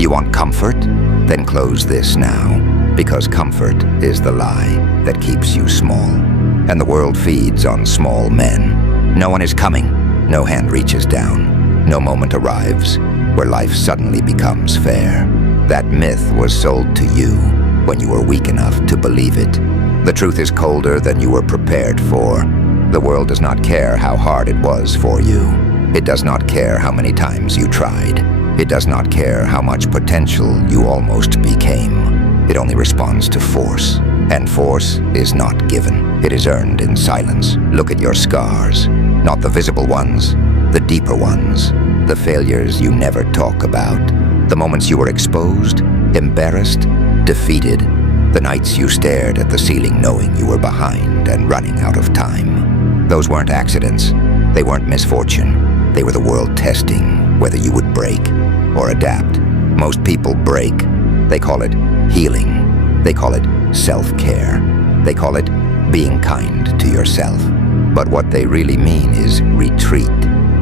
You want comfort? Then close this now, because comfort is the lie that keeps you small. And the world feeds on small men. No one is coming, no hand reaches down, no moment arrives where life suddenly becomes fair. That myth was sold to you when you were weak enough to believe it. The truth is colder than you were prepared for. The world does not care how hard it was for you. It does not care how many times you tried. It does not care how much potential you almost became. It only responds to force. And force is not given. It is earned in silence. Look at your scars. Not the visible ones, the deeper ones. The failures you never talk about. The moments you were exposed, embarrassed, defeated. The nights you stared at the ceiling knowing you were behind and running out of time. Those weren't accidents. They weren't misfortune. They were the world testing whether you would break or adapt. Most people break. They call it healing. They call it self-care. They call it being kind to yourself. But what they really mean is retreat.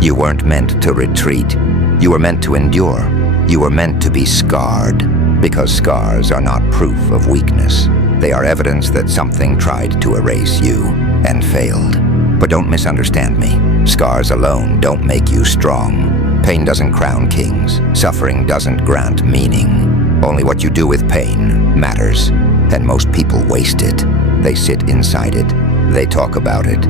You weren't meant to retreat. You were meant to endure. You were meant to be scarred. Because scars are not proof of weakness. They are evidence that something tried to erase you and failed. But don't misunderstand me. Scars alone don't make you strong. Pain doesn't crown kings. Suffering doesn't grant meaning. Only what you do with pain matters. And most people waste it. They sit inside it. They talk about it.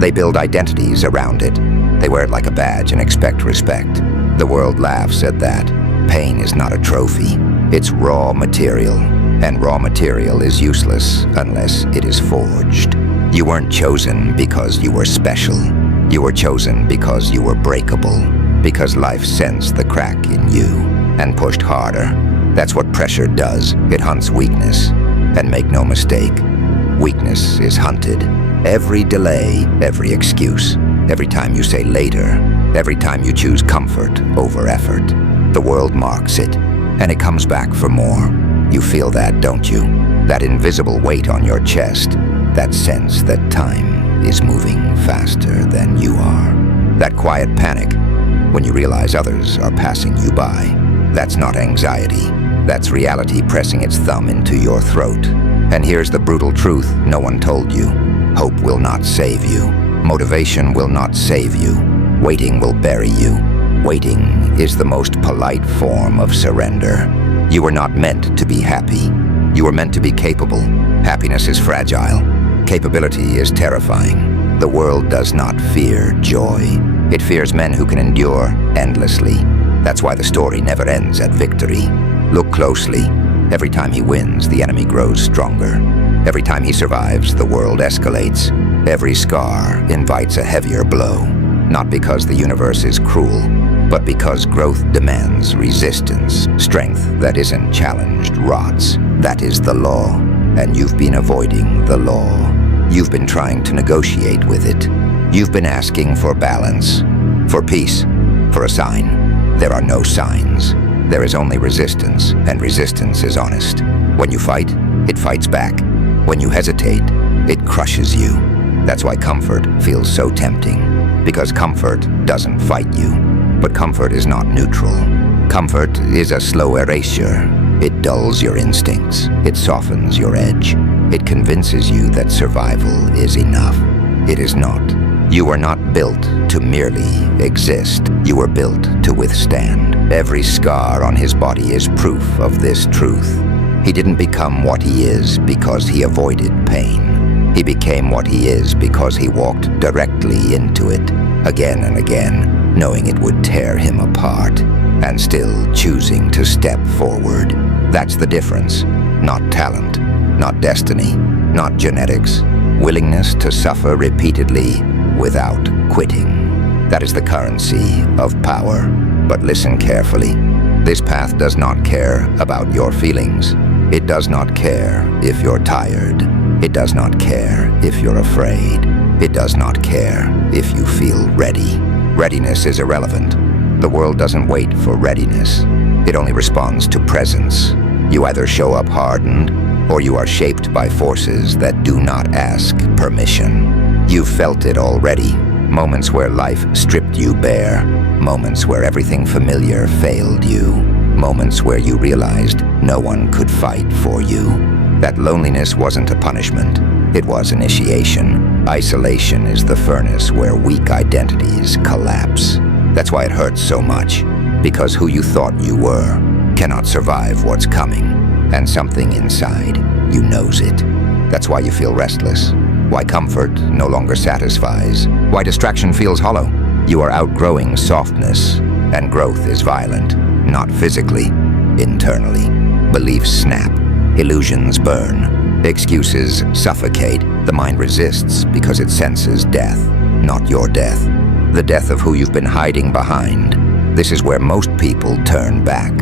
They build identities around it. They wear it like a badge and expect respect. The world laughs at that. Pain is not a trophy. It's raw material. And raw material is useless unless it is forged. You weren't chosen because you were special. You were chosen because you were breakable. Because life sensed the crack in you and pushed harder. That's what pressure does. It hunts weakness. And make no mistake, weakness is hunted. Every delay, every excuse, every time you say later, every time you choose comfort over effort, the world marks it, and it comes back for more. You feel that, don't you? That invisible weight on your chest, that sense that time is moving faster than you are. That quiet panic when you realize others are passing you by. That's not anxiety. That's reality pressing its thumb into your throat. And here's the brutal truth no one told you. Hope will not save you. Motivation will not save you. Waiting will bury you. Waiting is the most polite form of surrender. You were not meant to be happy. You were meant to be capable. Happiness is fragile. Capability is terrifying. The world does not fear joy. It fears men who can endure endlessly. That's why the story never ends at victory. Look closely. Every time he wins, the enemy grows stronger. Every time he survives, the world escalates. Every scar invites a heavier blow. Not because the universe is cruel, but because growth demands resistance. Strength that isn't challenged rots. That is the law, and you've been avoiding the law. You've been trying to negotiate with it. You've been asking for balance, for peace, for a sign. There are no signs. There is only resistance, and resistance is honest. When you fight, it fights back. When you hesitate, it crushes you. That's why comfort feels so tempting, because comfort doesn't fight you. But comfort is not neutral. Comfort is a slow erasure. It dulls your instincts. It softens your edge. It convinces you that survival is enough. It is not. You were not built to merely exist. You were built to withstand. Every scar on his body is proof of this truth. He didn't become what he is because he avoided pain. He became what he is because he walked directly into it, again and again, knowing it would tear him apart, and still choosing to step forward. That's the difference. Not talent, not destiny, not genetics. Willingness to suffer repeatedly without quitting. That is the currency of power. But listen carefully. This path does not care about your feelings. It does not care if you're tired. It does not care if you're afraid. It does not care if you feel ready. Readiness is irrelevant. The world doesn't wait for readiness. It only responds to presence. You either show up hardened, or you are shaped by forces that do not ask permission. You've felt it already. Moments where life stripped you bare. Moments where everything familiar failed you. moments where you realized no one could fight for you. That loneliness wasn't a punishment, it was initiation. Isolation is the furnace where weak identities collapse. That's why it hurts so much, because who you thought you were cannot survive what's coming, and something inside you knows it. That's why you feel restless, why comfort no longer satisfies, why distraction feels hollow. You are outgrowing softness, and growth is violent, not physically, internally. Beliefs snap, illusions burn, excuses suffocate. The mind resists because it senses death, not your death, the death of who you've been hiding behind. This is where most people turn back.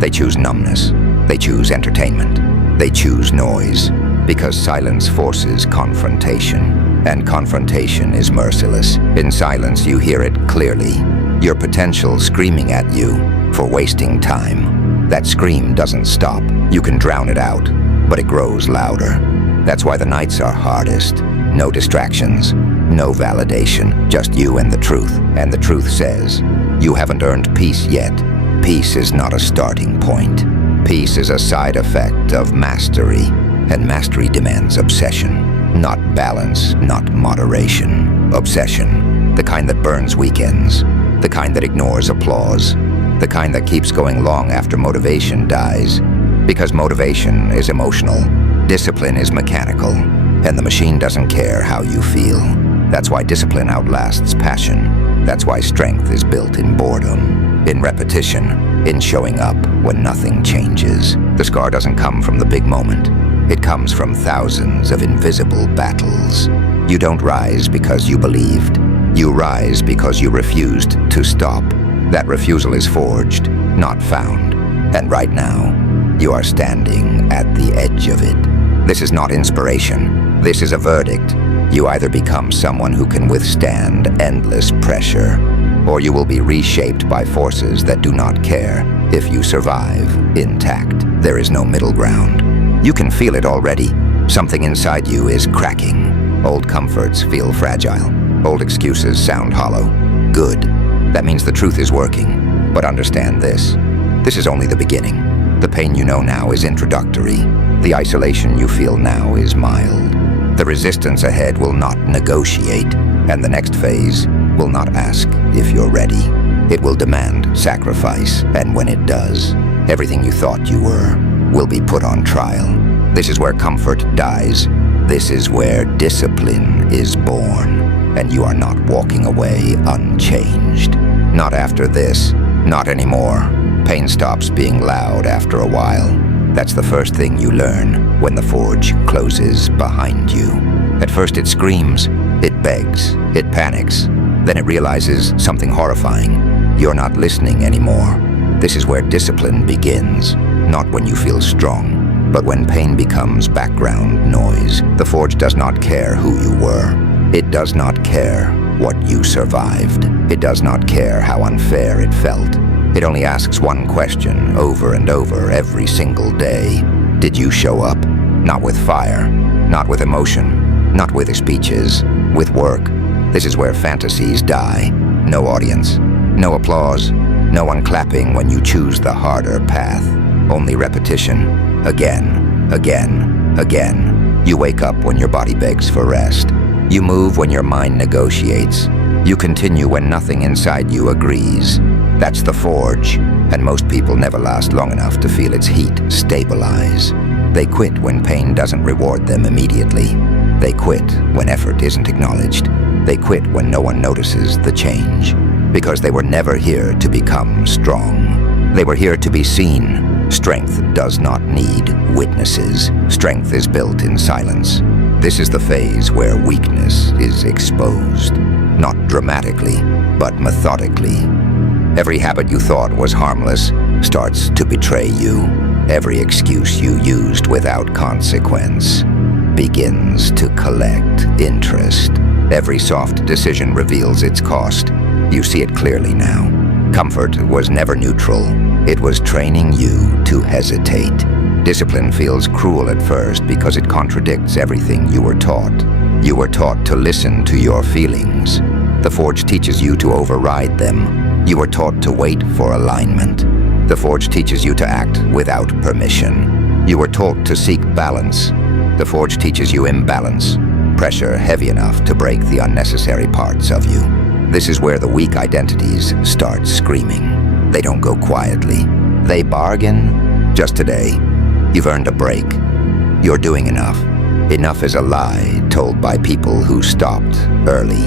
They choose numbness, they choose entertainment, they choose noise, because silence forces confrontation, and confrontation is merciless. In silence, you hear it clearly, your potential screaming at you for wasting time. That scream doesn't stop. You can drown it out, but it grows louder. That's why the nights are hardest. No distractions, no validation, just you and the truth. And the truth says, you haven't earned peace yet. Peace is not a starting point. Peace is a side effect of mastery, and mastery demands obsession. Not balance, not moderation. Obsession, the kind that burns weekends, the kind that ignores applause, the kind that keeps going long after motivation dies. Because motivation is emotional, discipline is mechanical, and the machine doesn't care how you feel. That's why discipline outlasts passion. That's why strength is built in boredom, in repetition, in showing up when nothing changes. The scar doesn't come from the big moment. It comes from thousands of invisible battles. You don't rise because you believed. You rise because you refused to stop. That refusal is forged, not found. And right now, you are standing at the edge of it. This is not inspiration. This is a verdict. You either become someone who can withstand endless pressure, or you will be reshaped by forces that do not care if you survive intact. There is no middle ground. You can feel it already. Something inside you is cracking. Old comforts feel fragile. Old excuses sound hollow. Good. That means the truth is working. But understand this. This is only the beginning. The pain you know now is introductory. The isolation you feel now is mild. The resistance ahead will not negotiate, and the next phase will not ask if you're ready. It will demand sacrifice, and when it does, everything you thought you were will be put on trial. This is where comfort dies. This is where discipline is born, and you are not walking away unchanged. Not after this, not anymore. Pain stops being loud after a while. That's the first thing you learn when the forge closes behind you. At first it screams, it begs, it panics. Then it realizes something horrifying. You're not listening anymore. This is where discipline begins. Not when you feel strong, but when pain becomes background noise. The forge does not care who you were. It does not care what you survived. It does not care how unfair it felt. It only asks one question over and over every single day. Did you show up? Not with fire, not with emotion, not with speeches, with work. This is where fantasies die. No audience, no applause, no one clapping when you choose the harder path. Only repetition, again, again, again. You wake up when your body begs for rest. You move when your mind negotiates. You continue when nothing inside you agrees. That's the forge, and most people never last long enough to feel its heat stabilize. They quit when pain doesn't reward them immediately. They quit when effort isn't acknowledged. They quit when no one notices the change, because they were never here to become strong. They were here to be seen. Strength does not need witnesses. Strength is built in silence. This is the phase where weakness is exposed. Not dramatically, but methodically. Every habit you thought was harmless starts to betray you. Every excuse you used without consequence begins to collect interest. Every soft decision reveals its cost. You see it clearly now. Comfort was never neutral. It was training you to hesitate. Discipline feels cruel at first because it contradicts everything you were taught. You were taught to listen to your feelings. The forge teaches you to override them. You were taught to wait for alignment. The Forge teaches you to act without permission. You were taught to seek balance. The Forge teaches you imbalance. Pressure heavy enough to break the unnecessary parts of you. This is where the weak identities start screaming. They don't go quietly. They bargain. Just today, you've earned a break. You're doing enough. Enough is a lie told by people who stopped early.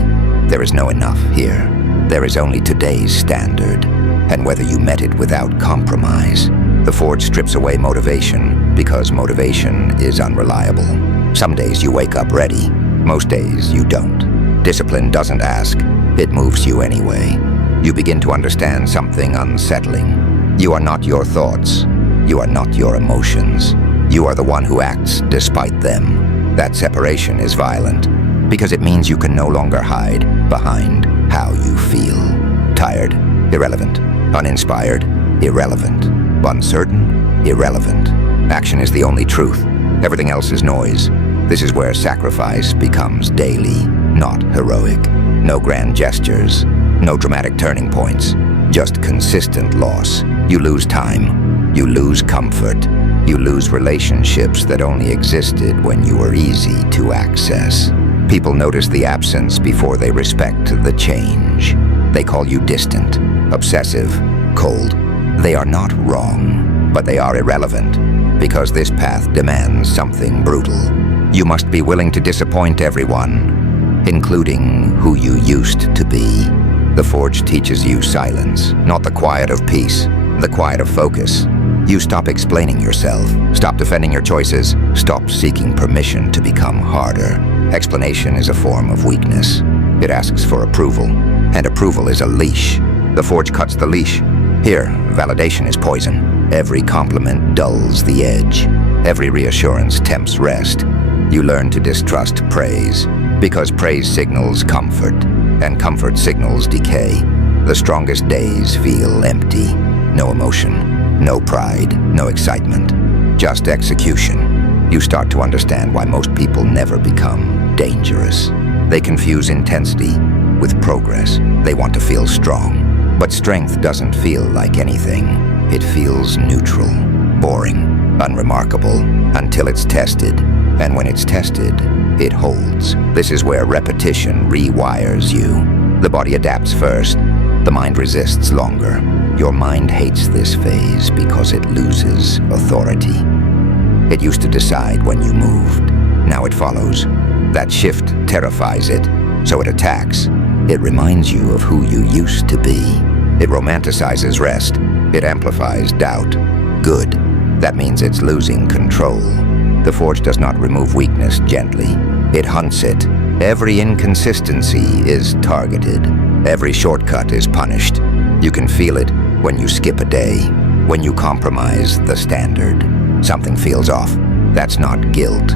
There is no enough here. There is only today's standard. And whether you met it without compromise, the Forge strips away motivation because motivation is unreliable. Some days you wake up ready. Most days you don't. Discipline doesn't ask. It moves you anyway. You begin to understand something unsettling. You are not your thoughts. You are not your emotions. You are the one who acts despite them. That separation is violent because it means you can no longer hide behind how you feel. Tired, irrelevant. Uninspired, irrelevant. Uncertain, irrelevant. Action is the only truth. Everything else is noise. This is where sacrifice becomes daily, not heroic. No grand gestures, no dramatic turning points, just consistent loss. You lose time, you lose comfort, you lose relationships that only existed when you were easy to access. People notice the absence before they respect the change. They call you distant, obsessive, cold. They are not wrong, but they are irrelevant because this path demands something brutal. You must be willing to disappoint everyone, including who you used to be. The Forge teaches you silence, not the quiet of peace, the quiet of focus. You stop explaining yourself, stop defending your choices, stop seeking permission to become harder. Explanation is a form of weakness. It asks for approval, and approval is a leash. The Forge cuts the leash. Here, validation is poison. Every compliment dulls the edge. Every reassurance tempts rest. You learn to distrust praise, because praise signals comfort, and comfort signals decay. The strongest days feel empty. No emotion, no pride, no excitement, just execution. You start to understand why most people never become dangerous. They confuse intensity with progress. They want to feel strong, but strength doesn't feel like anything. It feels neutral, boring, unremarkable, until it's tested. And when it's tested, it holds. This is where repetition rewires you. The body adapts first. The mind resists longer. Your mind hates this phase because it loses authority. It used to decide when you moved. Now it follows. That shift terrifies it, so it attacks. It reminds you of who you used to be. It romanticizes rest. It amplifies doubt. Good. That means it's losing control. The Forge does not remove weakness gently. It hunts it. Every inconsistency is targeted. Every shortcut is punished. You can feel it when you skip a day, when you compromise the standard. Something feels off. That's not guilt.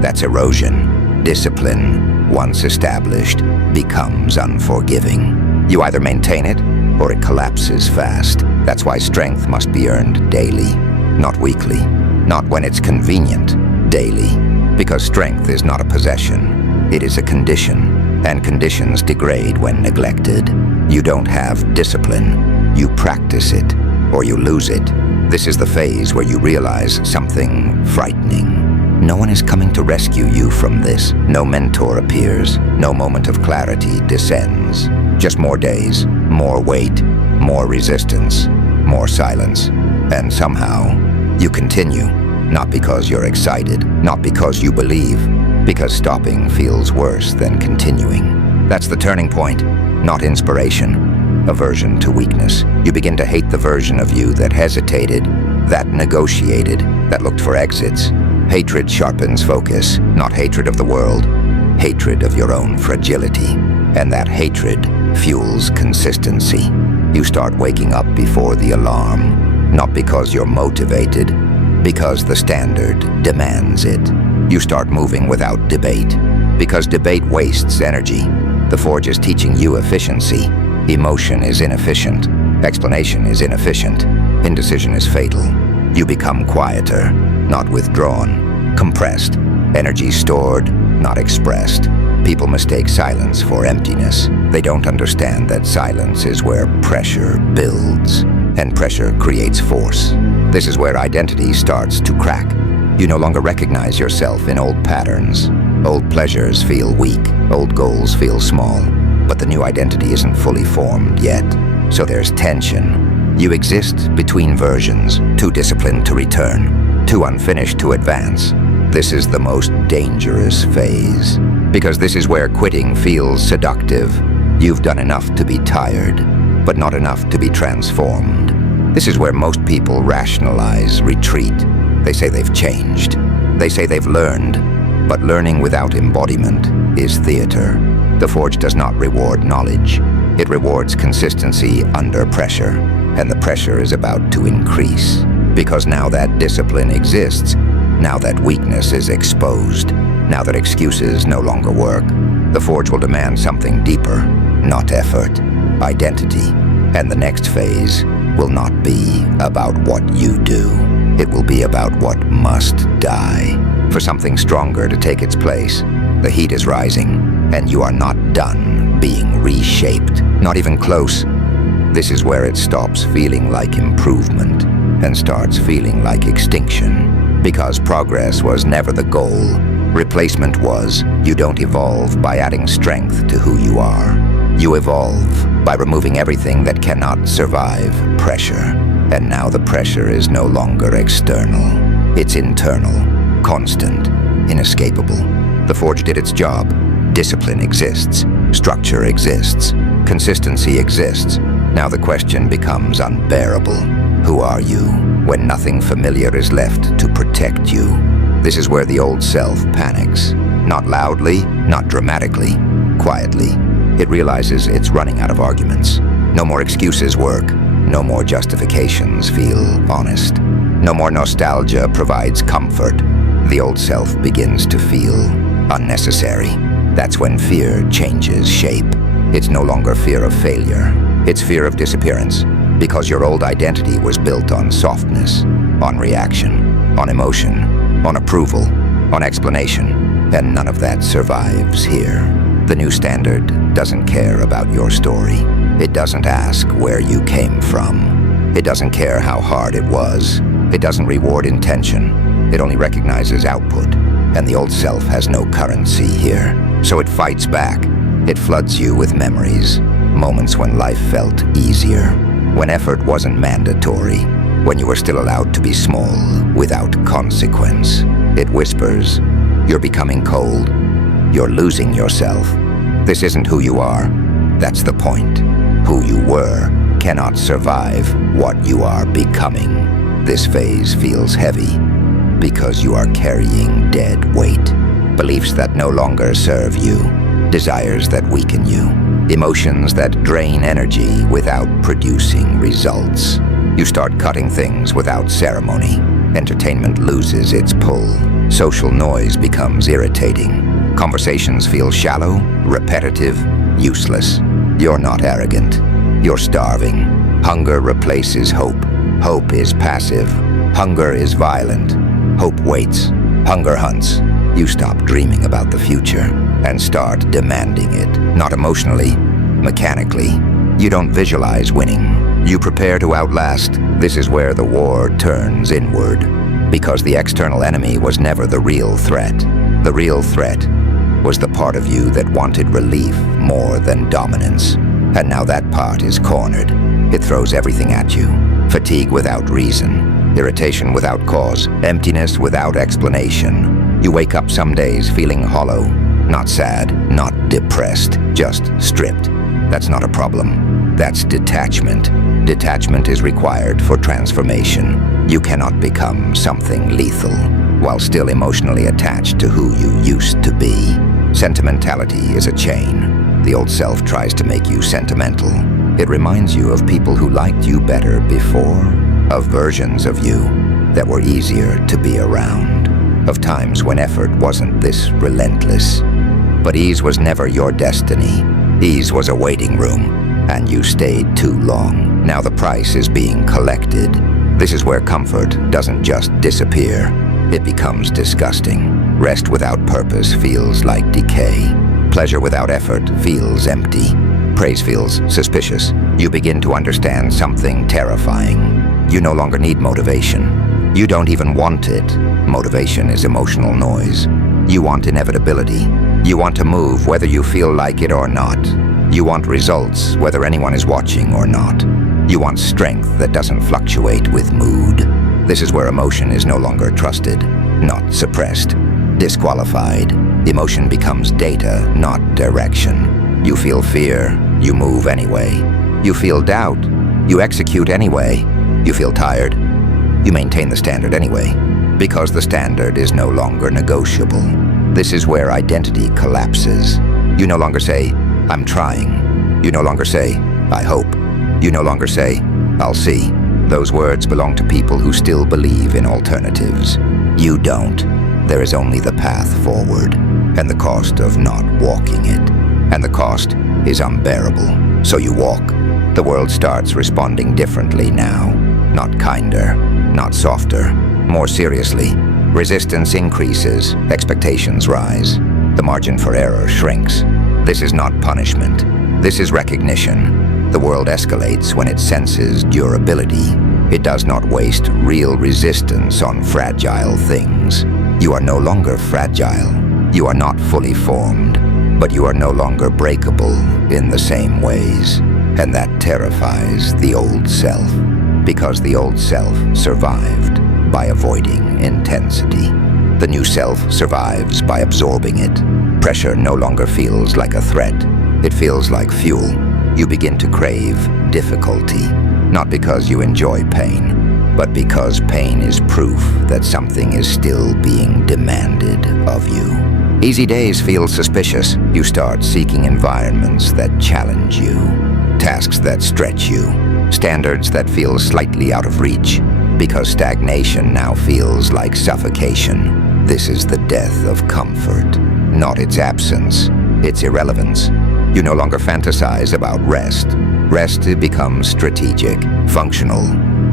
That's erosion. Discipline, once established, becomes unforgiving. You either maintain it, or it collapses fast. That's why strength must be earned daily, not weekly, not when it's convenient. Daily, because strength is not a possession, it is a condition, and conditions degrade when neglected. You don't have discipline, you practice it, or you lose it. This is the phase where you realize something frightening. No one is coming to rescue you from this. No mentor appears, no moment of clarity descends. Just more days, more weight, more resistance, more silence, and somehow, you continue. Not because you're excited, not because you believe, because stopping feels worse than continuing. That's the turning point, not inspiration. Aversion to weakness. You begin to hate the version of you that hesitated, that negotiated, that looked for exits. Hatred sharpens focus, not hatred of the world, hatred of your own fragility. And that hatred fuels consistency. You start waking up before the alarm, not because you're motivated, because the standard demands it. You start moving without debate, because debate wastes energy. The Forge is teaching you efficiency. Emotion is inefficient. Explanation is inefficient. Indecision is fatal. You become quieter, not withdrawn, compressed. Energy stored, not expressed. People mistake silence for emptiness. They don't understand that silence is where pressure builds. and pressure creates force. This is where identity starts to crack. You no longer recognize yourself in old patterns. Old pleasures feel weak, old goals feel small, but the new identity isn't fully formed yet. So there's tension. You exist between versions, too disciplined to return, too unfinished to advance. This is the most dangerous phase, because this is where quitting feels seductive. You've done enough to be tired, but not enough to be transformed. This is where most people rationalize retreat. They say they've changed. They say they've learned, but learning without embodiment is theater. The Forge does not reward knowledge. It rewards consistency under pressure, and the pressure is about to increase. Because now that discipline exists, now that weakness is exposed, now that excuses no longer work, the Forge will demand something deeper, not effort, identity. And the next phase will not be about what you do. It will be about what must die. For something stronger to take its place, the heat is rising, and you are not done being reshaped, not even close. This is where it stops feeling like improvement and starts feeling like extinction. Because progress was never the goal. Replacement was. You don't evolve by adding strength to who you are. You evolve by removing everything that cannot survive pressure. And now the pressure is no longer external. It's internal, constant, inescapable. The Forge did its job. Discipline exists. Structure exists. Consistency exists. Now the question becomes unbearable. Who are you when nothing familiar is left to protect you? This is where the old self panics. Not loudly, not dramatically, quietly. It realizes it's running out of arguments. No more excuses work. No more justifications feel honest. No more nostalgia provides comfort. The old self begins to feel unnecessary. That's when fear changes shape. It's no longer fear of failure. It's fear of disappearance. Because your old identity was built on softness, on reaction, on emotion, on approval, on explanation, and none of that survives here. The new standard doesn't care about your story. It doesn't ask where you came from. It doesn't care how hard it was. It doesn't reward intention. It only recognizes output. And the old self has no currency here. So it fights back. It floods you with memories, moments when life felt easier, when effort wasn't mandatory, when you were still allowed to be small without consequence. It whispers, you're becoming cold. You're losing yourself. This isn't who you are. That's the point. Who you were cannot survive what you are becoming. This phase feels heavy because you are carrying dead weight. Beliefs that no longer serve you. Desires that weaken you. Emotions that drain energy without producing results. You start cutting things without ceremony. Entertainment loses its pull. Social noise becomes irritating. Conversations feel shallow, repetitive, useless. You're not arrogant. You're starving. Hunger replaces hope. Hope is passive. Hunger is violent. Hope waits. Hunger hunts. You stop dreaming about the future and start demanding it. Not emotionally, mechanically. You don't visualize winning. You prepare to outlast. This is where the war turns inward. Because the external enemy was never the real threat. The real threat was the part of you that wanted relief more than dominance. And now that part is cornered. It throws everything at you. Fatigue without reason. Irritation without cause. Emptiness without explanation. You wake up some days feeling hollow. Not sad, not depressed, just stripped. That's not a problem. That's detachment. Detachment is required for transformation. You cannot become something lethal while still emotionally attached to who you used to be. Sentimentality is a chain. The old self tries to make you sentimental. It reminds you of people who liked you better before, of versions of you that were easier to be around, of times when effort wasn't this relentless. But ease was never your destiny. Ease was a waiting room, and you stayed too long. Now the price is being collected. This is where comfort doesn't just disappear. It becomes disgusting. Rest without purpose feels like decay. Pleasure without effort feels empty. Praise feels suspicious. You begin to understand something terrifying. You no longer need motivation. You don't even want it. Motivation is emotional noise. You want inevitability. You want to move whether you feel like it or not. You want results whether anyone is watching or not. You want strength that doesn't fluctuate with mood. This is where emotion is no longer trusted, not suppressed, disqualified. Emotion becomes data, not direction. You feel fear, you move anyway. You feel doubt, you execute anyway. You feel tired, you maintain the standard anyway, because the standard is no longer negotiable. This is where identity collapses. You no longer say, I'm trying. You no longer say, I hope. You no longer say, I'll see. Those words belong to people who still believe in alternatives. You don't. There is only the path forward, and the cost of not walking it. And the cost is unbearable. So you walk. The world starts responding differently now. Not kinder, not softer, more seriously. Resistance increases, expectations rise. The margin for error shrinks. This is not punishment. This is recognition. The world escalates when it senses durability. It does not waste real resistance on fragile things. You are no longer fragile. You are not fully formed, but you are no longer breakable in the same ways. And that terrifies the old self, because the old self survived by avoiding intensity. The new self survives by absorbing it. Pressure no longer feels like a threat. It feels like fuel. You begin to crave difficulty, not because you enjoy pain, but because pain is proof that something is still being demanded of you. Easy days feel suspicious. You start seeking environments that challenge you, tasks that stretch you, standards that feel slightly out of reach, because stagnation now feels like suffocation. This is the death of comfort, not its absence, its irrelevance. You no longer fantasize about rest. Rest becomes strategic, functional,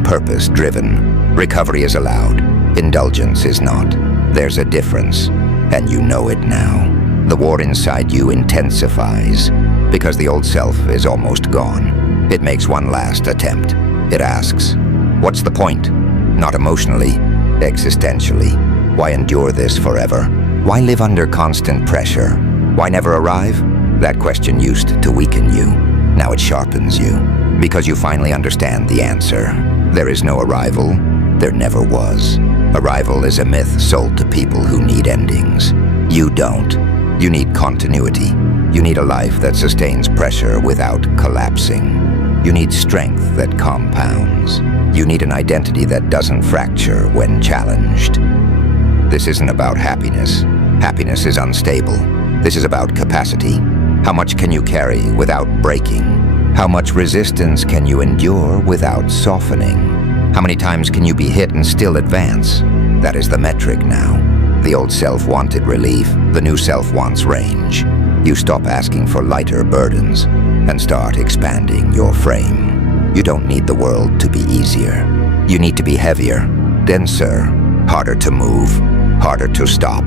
purpose-driven. Recovery is allowed. Indulgence is not. There's a difference, and you know it now. The war inside you intensifies, because the old self is almost gone. It makes one last attempt. It asks, what's the point? Not emotionally, existentially. Why endure this forever? Why live under constant pressure? Why never arrive? That question used to weaken you. Now it sharpens you, because you finally understand the answer. There is no arrival. There never was. Arrival is a myth sold to people who need endings. You don't. You need continuity. You need a life that sustains pressure without collapsing. You need strength that compounds. You need an identity that doesn't fracture when challenged. This isn't about happiness. Happiness is unstable. This is about capacity. How much can you carry without breaking? How much resistance can you endure without softening? How many times can you be hit and still advance? That is the metric now. The old self wanted relief. The new self wants range. You stop asking for lighter burdens and start expanding your frame. You don't need the world to be easier. You need to be heavier, denser, harder to move, harder to stop.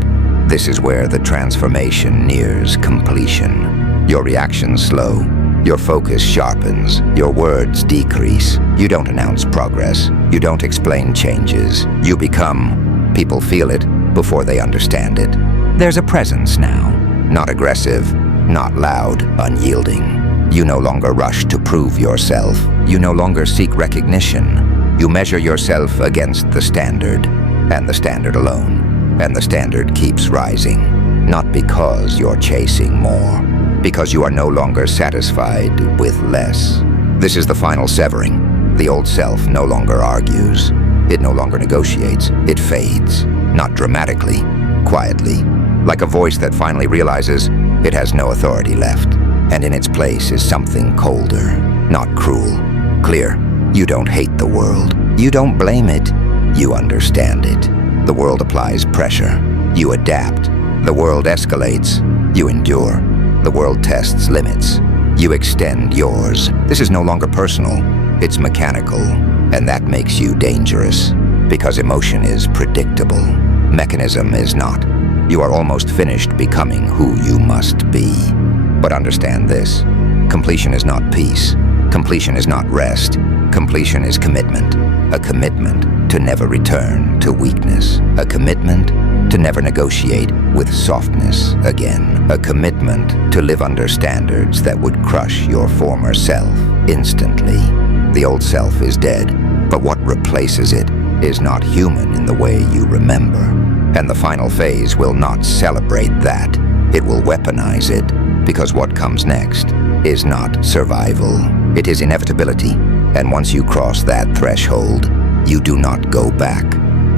This is where the transformation nears completion. Your reactions slow, your focus sharpens, your words decrease. You don't announce progress. You don't explain changes. You become. People feel it before they understand it. There's a presence now. Not aggressive, not loud, unyielding. You no longer rush to prove yourself. You no longer seek recognition. You measure yourself against the standard, and the standard alone. And the standard keeps rising. Not because you're chasing more, because you are no longer satisfied with less. This is the final severing. The old self no longer argues. It no longer negotiates. It fades. Not dramatically, quietly, like a voice that finally realizes it has no authority left, and in its place is something colder, not cruel, clear. You don't hate the world. You don't blame it. You understand it. The world applies pressure. You adapt. The world escalates. You endure. The world tests limits. You extend yours. This is no longer personal. It's mechanical, and that makes you dangerous, because emotion is predictable. Mechanism is not. You are almost finished becoming who you must be. But understand this. Completion is not peace. Completion is not rest. Completion is commitment. A commitment to never return to weakness. A commitment to never negotiate with softness again. A commitment to live under standards that would crush your former self instantly. The old self is dead, but what replaces it is not human in the way you remember. And the final phase will not celebrate that. It will weaponize it, because what comes next is not survival. It is inevitability, and once you cross that threshold, you do not go back.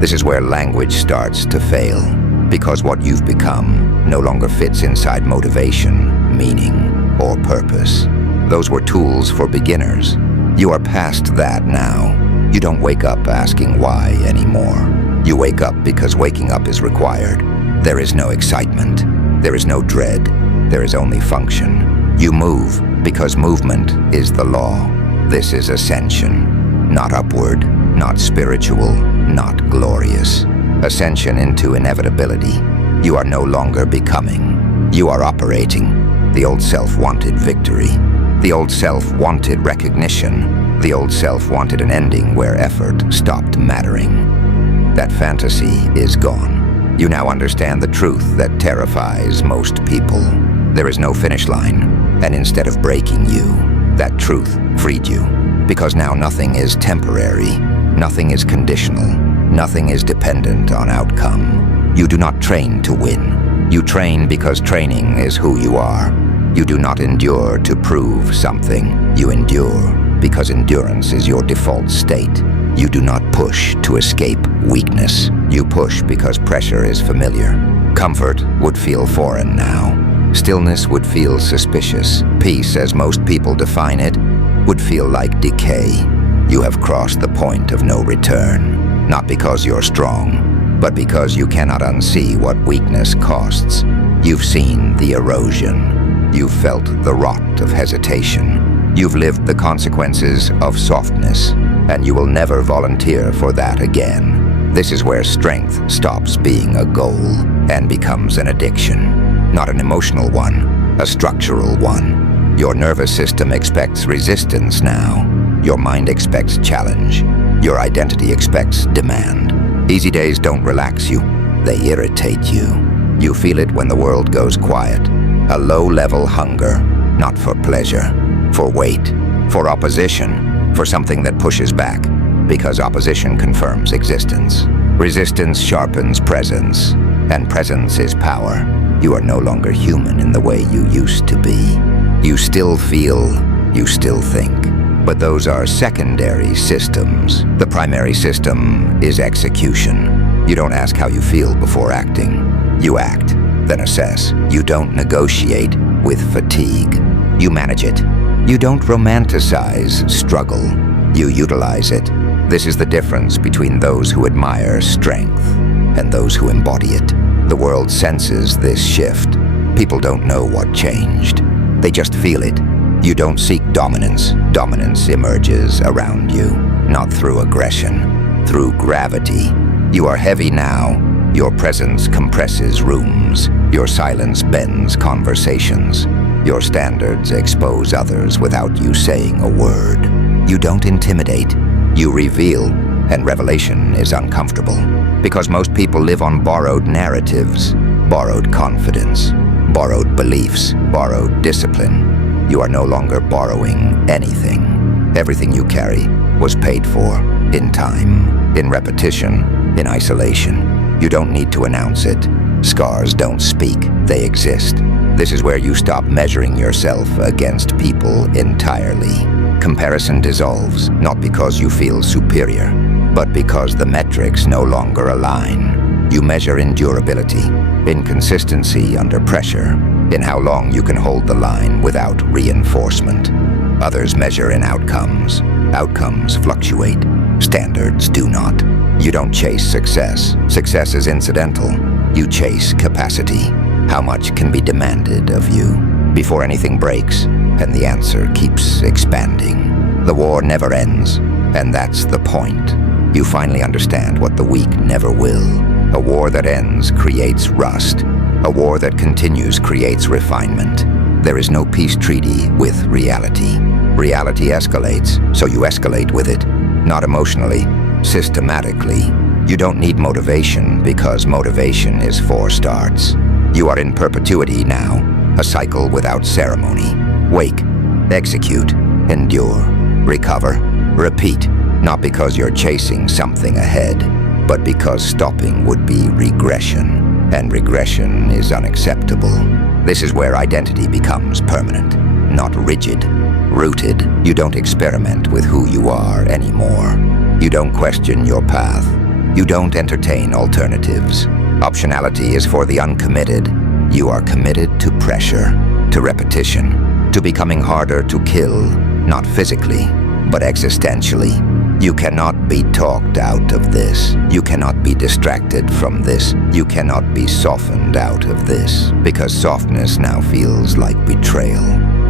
This is where language starts to fail, because what you've become no longer fits inside motivation, meaning, or purpose. Those were tools for beginners. You are past that now. You don't wake up asking why anymore. You wake up because waking up is required. There is no excitement. There is no dread. There is only function. You move because movement is the law. This is ascension. Not upward, not spiritual, not glorious. Ascension into inevitability. You are no longer becoming. You are operating. The old self wanted victory. The old self wanted recognition. The old self wanted an ending where effort stopped mattering. That fantasy is gone. You now understand the truth that terrifies most people. There is no finish line, and instead of breaking you, that truth freed you. Because now nothing is temporary, nothing is conditional, nothing is dependent on outcome. You do not train to win. You train because training is who you are. You do not endure to prove something. You endure because endurance is your default state. You do not push to escape weakness. You push because pressure is familiar. Comfort would feel foreign now. Stillness would feel suspicious. Peace, as most people define it, would feel like decay. You have crossed the point of no return. Not because you're strong, but because you cannot unsee what weakness costs. You've seen the erosion. You've felt the rot of hesitation. You've lived the consequences of softness, and you will never volunteer for that again. This is where strength stops being a goal and becomes an addiction. Not an emotional one, a structural one. Your nervous system expects resistance now. Your mind expects challenge. Your identity expects demand. Easy days don't relax you, they irritate you. You feel it when the world goes quiet. A low-level hunger, not for pleasure, for weight, for opposition, for something that pushes back, because opposition confirms existence. Resistance sharpens presence, and presence is power. You are no longer human in the way you used to be. You still feel, you still think, but those are secondary systems. The primary system is execution. You don't ask how you feel before acting. You act, then assess. You don't negotiate with fatigue. You manage it. You don't romanticize struggle. You utilize it. This is the difference between those who admire strength and those who embody it. The world senses this shift. People don't know what changed. They just feel it. You don't seek dominance. Dominance emerges around you, not through aggression, through gravity. You are heavy now. Your presence compresses rooms. Your silence bends conversations. Your standards expose others without you saying a word. You don't intimidate. You reveal, and revelation is uncomfortable. Because most people live on borrowed narratives, borrowed confidence, borrowed beliefs, borrowed discipline. You are no longer borrowing anything. Everything you carry was paid for, in time, in repetition, in isolation. You don't need to announce it. Scars don't speak, they exist. This is where you stop measuring yourself against people entirely. Comparison dissolves, not because you feel superior, but because the metrics no longer align. You measure in durability, in consistency under pressure, in how long you can hold the line without reinforcement. Others measure in outcomes. Outcomes fluctuate. Standards do not. You don't chase success. Success is incidental. You chase capacity. How much can be demanded of you before anything breaks, and the answer keeps expanding. The war never ends, and that's the point. You finally understand what the weak never will. A war that ends creates rust. A war that continues creates refinement. There is no peace treaty with reality. Reality escalates, so you escalate with it. Not emotionally, systematically. You don't need motivation because motivation is 4 starts. You are in perpetuity now, a cycle without ceremony. Wake, execute, endure, recover, repeat, not because you're chasing something ahead, but because stopping would be regression, and regression is unacceptable. This is where identity becomes permanent, not rigid. Rooted, you don't experiment with who you are anymore. You don't question your path. You don't entertain alternatives. Optionality is for the uncommitted. You are committed to pressure, to repetition, to becoming harder to kill, not physically, but existentially. You cannot be talked out of this. You cannot be distracted from this. You cannot be softened out of this, because softness now feels like betrayal,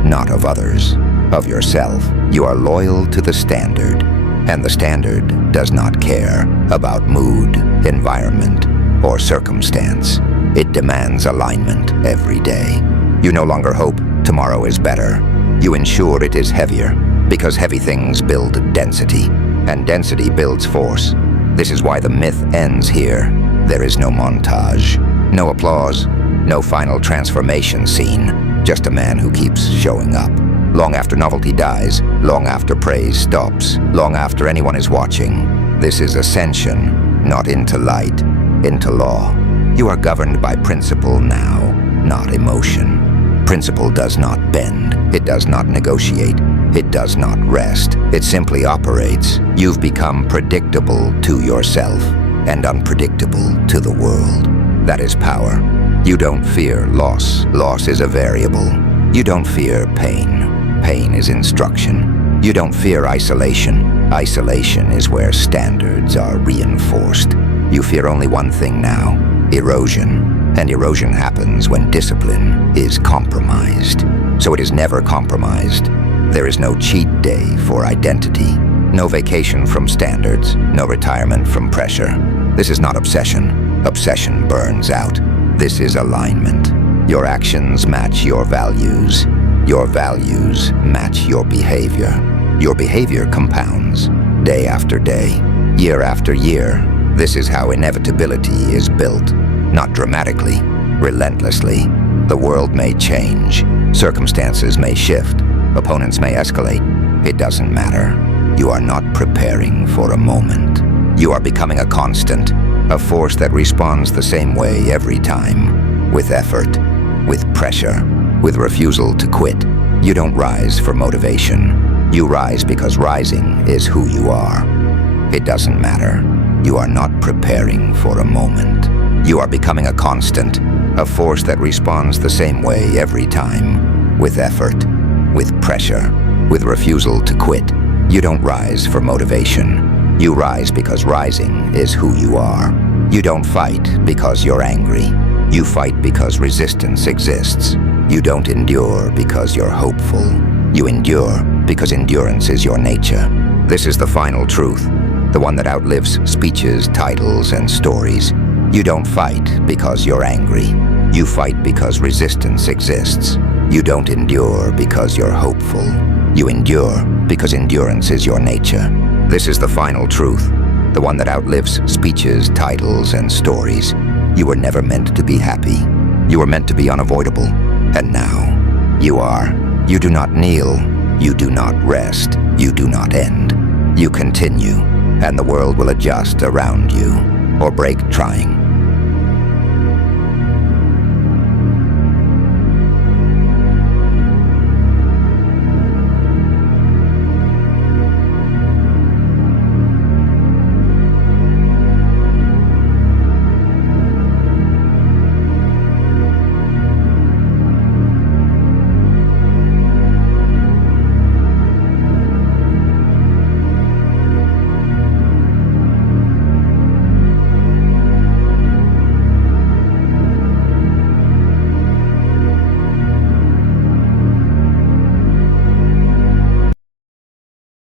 not of others, of yourself. You are loyal to the standard, and the standard does not care about mood, environment, or circumstance. It demands alignment every day. You no longer hope tomorrow is better. You ensure it is heavier, because heavy things build density, and density builds force. This is why the myth ends here. There is no montage, no applause, no final transformation scene, just a man who keeps showing up. Long after novelty dies, long after praise stops, long after anyone is watching. This is ascension, not into light, into law. You are governed by principle now, not emotion. Principle does not bend, it does not negotiate, it does not rest, it simply operates. You've become predictable to yourself and unpredictable to the world. That is power. You don't fear loss. Loss is a variable. You don't fear pain. Pain is instruction. You don't fear isolation. Isolation is where standards are reinforced. You fear only one thing now, erosion. And erosion happens when discipline is compromised. So it is never compromised. There is no cheat day for identity. No vacation from standards. No retirement from pressure. This is not obsession. Obsession burns out. This is alignment. Your actions match your values. Your values match your behavior. Your behavior compounds, day after day, year after year. This is how inevitability is built. Not dramatically, relentlessly. The world may change. Circumstances may shift. Opponents may escalate. It doesn't matter. You are not preparing for a moment. You are becoming a constant, a force that responds the same way every time. With effort, with pressure, with refusal to quit. You don't rise for motivation. You rise because rising is who you are. It doesn't matter. You are not preparing for a moment. You are becoming a constant, a force that responds the same way every time. With effort, with pressure, with refusal to quit. You don't rise for motivation. You rise because rising is who you are. You don't fight because you're angry. You fight because resistance exists. You don't endure because you're hopeful. You endure because endurance is your nature. This is the final truth, the one that outlives speeches, titles, and stories. You don't fight because you're angry. You fight because resistance exists. You don't endure because you're hopeful. You endure because endurance is your nature. This is the final truth, the one that outlives speeches, titles, and stories. You were never meant to be happy. You were meant to be unavoidable. And now, you are. You do not kneel. You do not rest. You do not end. You continue, and the world will adjust around you, or break trying.